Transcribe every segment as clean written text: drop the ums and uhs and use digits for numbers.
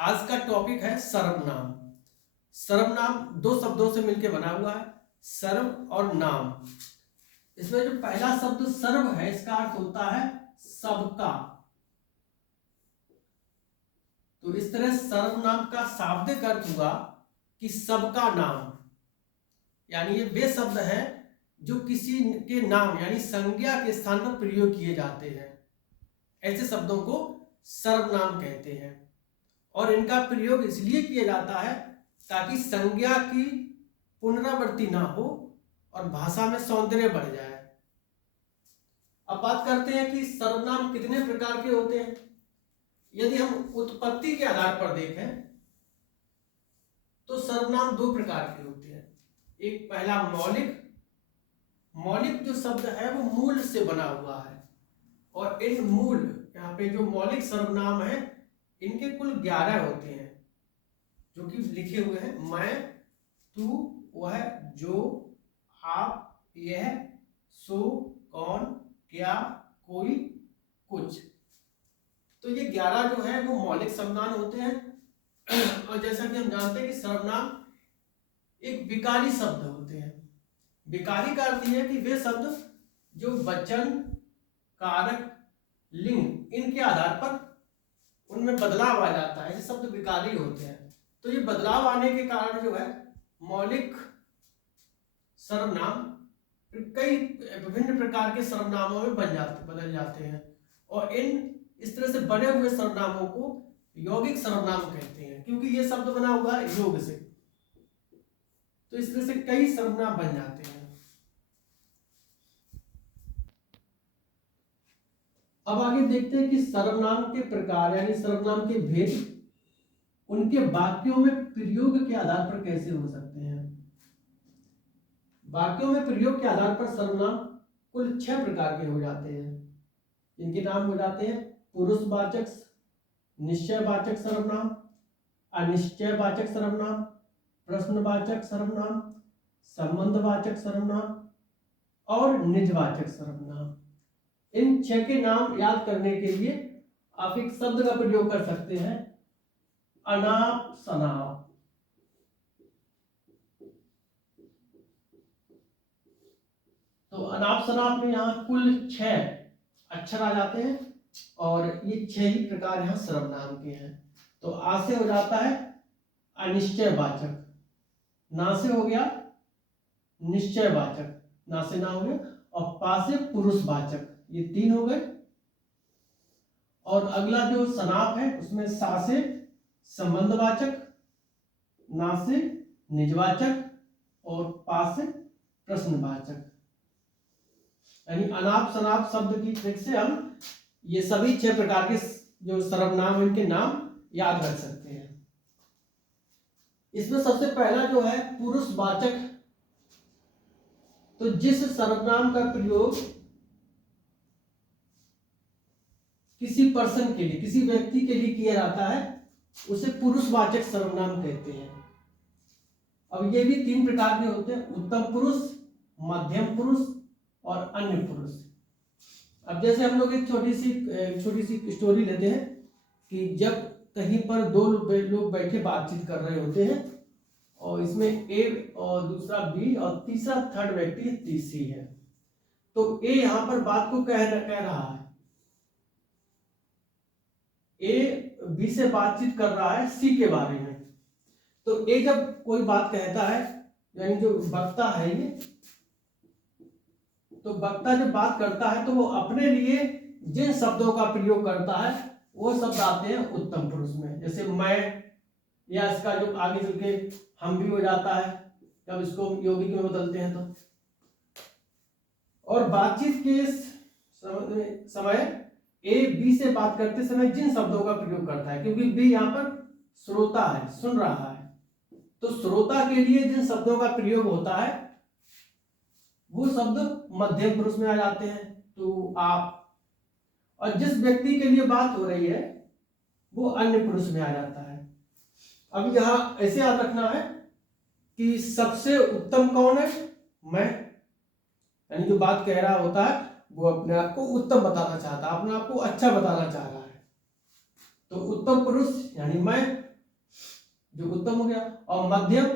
आज का टॉपिक है सर्वनाम। सर्वनाम दो शब्दों से मिलकर बना हुआ है, सर्व और नाम। इसमें जो पहला शब्द सर्व है, इसका अर्थ होता है सबका। तो इस तरह सर्वनाम का शाब्दिक अर्थ हुआ कि सबका नाम, यानी ये वे शब्द हैं जो किसी के नाम यानी संज्ञा के स्थान पर प्रयोग किए जाते हैं। ऐसे शब्दों को सर्वनाम कहते हैं और इनका प्रयोग इसलिए किया जाता है ताकि संज्ञा की पुनरावृत्ति ना हो और भाषा में सौंदर्य बढ़ जाए। अब बात करते हैं कि सर्वनाम कितने प्रकार के होते हैं। यदि हम उत्पत्ति के आधार पर देखें तो सर्वनाम दो प्रकार के होते हैं। एक पहला मौलिक। मौलिक जो शब्द है वो मूल से बना हुआ है और इन मूल यहाँ पे जो मौलिक सर्वनाम है इनके कुल 11 होते हैं जो कि लिखे हुए हैं। मैं, तू, वह, जो, आप, यह, सो, कौन, क्या, कोई, कुछ। तो ये 11 जो है वो मौलिक सर्वनाम होते हैं। और जैसा कि हम जानते हैं कि सर्वनाम एक विकारी शब्द होते हैं। विकारी का अर्थ यह है कि वे शब्द जो वचन, कारक, लिंग इनके आधार पर उनमें बदलाव आ जाता है, ये शब्द विकारी होते हैं। तो ये बदलाव आने के कारण जो है मौलिक सर्वनाम कई विभिन्न प्रकार के सर्वनामों में बदल जाते हैं और इस तरह से बने हुए सर्वनामों को यौगिक सर्वनाम कहते हैं क्योंकि ये शब्द बना हुआ है योग से। तो इस तरह से कई सर्वनाम बन जाते हैं। अब आगे देखते हैं कि सर्वनाम के प्रकार यानी सर्वनाम के भेद उनके वाक्यों में प्रयोग के आधार पर कैसे हो सकते हैं। वाक्यों में प्रयोग के आधार पर सर्वनाम कुल 6 प्रकार के हो जाते हैं। इनके नाम हो जाते हैं पुरुषवाचक, निश्चयवाचक सर्वनाम, अनिश्चयवाचक सर्वनाम, प्रश्नवाचक सर्वनाम, संबंधवाचक सर्वनाम और निजवाचक सर्वनाम। इन 6 के नाम याद करने के लिए आप एक शब्द का प्रयोग कर सकते हैं, अनाप शनाप। तो अनाप शनाप में यहाँ कुल 6 अक्षर आ जाते हैं और ये 6 ही प्रकार यहाँ सर्वनाम के हैं। तो आ से हो जाता है अनिश्चयवाचक, ना से हो गया निश्चयवाचक, ना से ना हो गया, और पा से पुरुषवाचक, ये 3 हो गए। और अगला जो सनाप है उसमें सा से संबंधवाचक, ना से निजवाचक और पा से प्रश्नवाचक। यानी अनाप शनाप शब्द की ट्रिक से हम ये सभी 6 प्रकार के जो सर्वनाम इनके नाम याद रख सकते हैं। इसमें सबसे पहला जो है पुरुषवाचक। तो जिस सर्वनाम का प्रयोग किसी पर्सन के लिए, किसी व्यक्ति के लिए किया जाता है उसे पुरुषवाचक सर्वनाम कहते हैं। अब ये भी 3 प्रकार के होते हैं, उत्तम पुरुष, मध्यम पुरुष और अन्य पुरुष। अब जैसे हम लोग एक छोटी सी स्टोरी लेते हैं कि जब कहीं पर 2 लोग बैठे बातचीत कर रहे होते हैं और इसमें ए और दूसरा बी और तीसरा थर्ड व्यक्ति तीसरी है। तो ए यहां पर बात को कह रहा है, ए बी से बातचीत कर रहा है सी के बारे में। तो ए जब कोई बात कहता है, यानी जो वक्ता है ये, तो वक्ता जब बात करता है तो वो अपने लिए जिन शब्दों का प्रयोग करता है वो शब्द आते हैं उत्तम पुरुष में। जैसे मैं, या इसका जो आगे चल के हम भी हो जाता है जब इसको यौगिक में बदलते हैं तो। और बातचीत के समय ए बी से बात करते समय जिन शब्दों का प्रयोग करता है, क्योंकि बी यहाँ पर श्रोता है, सुन रहा है, तो श्रोता के लिए जिन शब्दों का प्रयोग होता है वो शब्द मध्यम पुरुष में आ जाते हैं, तो आप। और जिस व्यक्ति के लिए बात हो रही है वो अन्य पुरुष में आ जाता है। अब यहां ऐसे याद रखना है कि सबसे उत्तम कौन है, मैं, यानी जो बात कह रहा होता है वो अपने आप को उत्तम बताना चाहता है, अपने आप को अच्छा बताना चाह रहा है। तो उत्तम पुरुष यानी मैं, जो उत्तम हो गया। और मध्यम,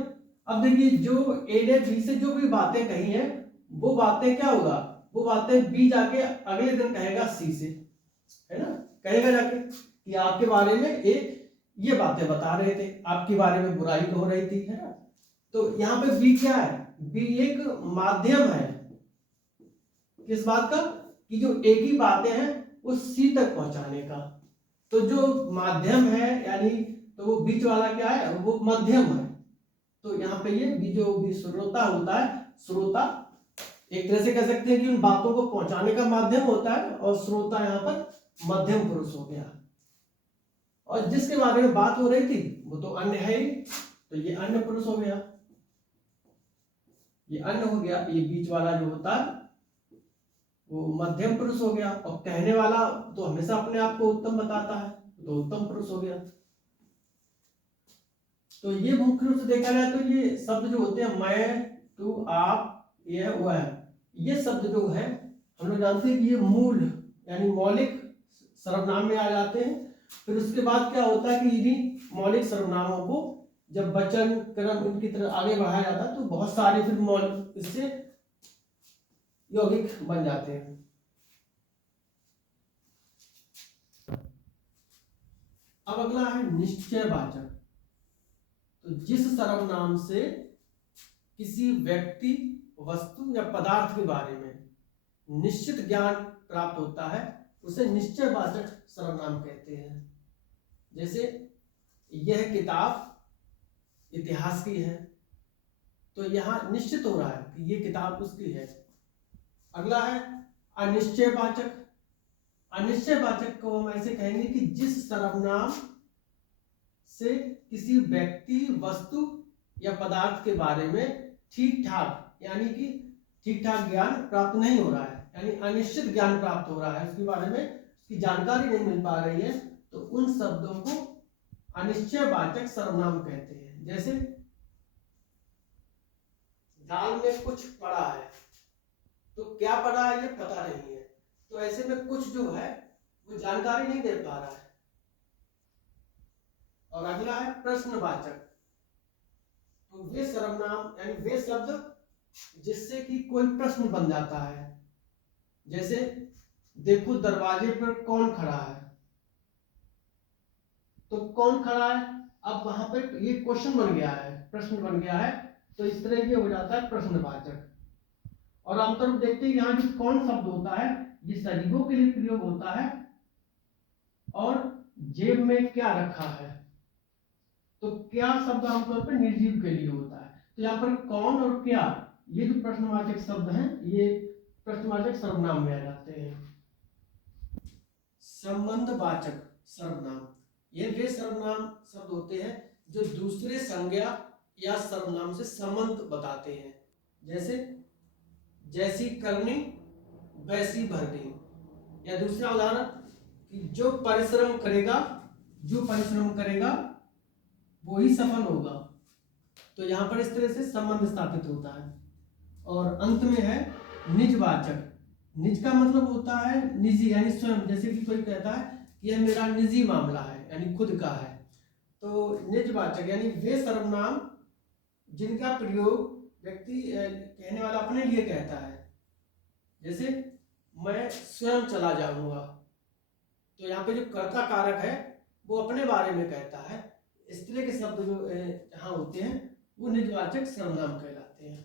अब देखिए जो ए ने बी से जो भी बातें कही हैं वो बातें क्या होगा, वो बातें बी जाके अगले दिन कहेगा सी से, है ना, कहेगा जाके कि आपके बारे में ए ये बातें बता रहे थे, आपके बारे में बुराई हो रही थी, है ना। तो यहाँ पे बी क्या है, बी एक माध्यम है किस बात का, कि जो ए की बातें हैं वो सी तक पहुंचाने का। तो जो माध्यम है यानी तो वो बीच वाला क्या है, वो मध्यम है। तो यहाँ पे ये जो भी श्रोता होता है, श्रोता एक तरह से कह सकते हैं कि उन बातों को पहुंचाने का माध्यम होता है, और श्रोता यहाँ पर मध्यम पुरुष हो गया। और जिसके बारे में बात हो रही थी वो तो अन्य है ही, तो ये अन्य पुरुष हो गया, ये अन्य हो गया। ये बीच वाला जो होता है वो मध्यम पुरुष हो गया, और कहने वाला तो हमेशा अपने आप को उत्तम बताता है, तो उत्तम पुरुष हो गया। तो ये मुख्य रूप से देखा जाए तो ये शब्द जो होते हैं मैं, तू, आप, यह, वह, ये शब्द जो है हम लोग जानते हैं कि ये मूल यानी मौलिक सर्वनाम में आ जाते हैं। फिर उसके बाद क्या होता है कि इन्हीं मौलिक सर्वनामों को जब वचन क्रम इनकी तरह आगे बढ़ाया जाता है तो बहुत सारे फिर मौलिक इससे यौगिक बन जाते हैं। अब अगला है निश्चयवाचक। तो जिस सर्वनाम से किसी व्यक्ति, वस्तु या पदार्थ के बारे में निश्चित ज्ञान प्राप्त होता है उसे निश्चयवाचक सर्वनाम कहते हैं। जैसे यह किताब इतिहास की है, तो यहां निश्चित हो रहा है कि यह किताब उसकी है। अगला है अनिश्चयवाचक। अनिश्चयवाचक को हम ऐसे कहेंगे कि जिस सर्वनाम से किसी व्यक्ति, वस्तु या पदार्थ के बारे में ठीक ठाक यानी कि ठीक ठाक ज्ञान प्राप्त नहीं हो रहा है, यानी अनिश्चित ज्ञान प्राप्त हो रहा है, उसके बारे में उसकी जानकारी नहीं मिल पा रही है, तो उन शब्दों को अनिश्चयवाचक सर्वनाम कहते हैं। जैसे दाल में कुछ पड़ा है, तो क्या पड़ा है ये पता नहीं है, तो ऐसे में कुछ जो है वो जानकारी नहीं दे पा रहा है। और अगला है प्रश्नवाचक। तो वे सर्वनाम यानी वे शब्द जिससे कि कोई प्रश्न बन जाता है। जैसे देखो दरवाजे पर कौन खड़ा है, तो कौन खड़ा है, अब वहां पर ये क्वेश्चन बन गया है, प्रश्न बन गया है, तो इस तरह ये हो जाता है प्रश्नवाचक। और आमतौर पर देखते हैं यहाँ जो कौन शब्द होता है ये सजीवों के लिए प्रयोग होता है, और जेब में क्या रखा है, तो क्या शब्द आमतौर पर निर्जीव के लिए होता है। तो यहाँ पर कौन और क्या ये जो प्रश्नवाचक शब्द हैं ये प्रश्नवाचक सर्वनाम में आ जाते हैं। संबंधवाचक सर्वनाम, ये वे सर्वनाम शब्द होते हैं जो दूसरे संज्ञा या सर्वनाम से संबंध बताते हैं। जैसे जैसी करनी वैसी भरनी, या दूसरा उदाहरण कि जो परिश्रम करेगा वो ही सफल होगा, तो यहाँ पर इस तरह से संबंध स्थापित होता है। और अंत में है निजवाचक। निज का मतलब होता है निजी यानी स्वयं, जैसे कि कोई कहता है कि यह मेरा निजी मामला है यानी खुद का है, तो निजवाचक यानी वे सर्वनाम जिनका प्रयोग व्यक्ति कहने वाला अपने लिए कहता है। जैसे मैं स्वयं चला जाऊंगा, तो यहाँ पे जो कर्ता कारक है वो अपने बारे में कहता है। इस तरह के शब्द जो यहाँ होते हैं वो निजवाचक सर्वनाम कहलाते हैं।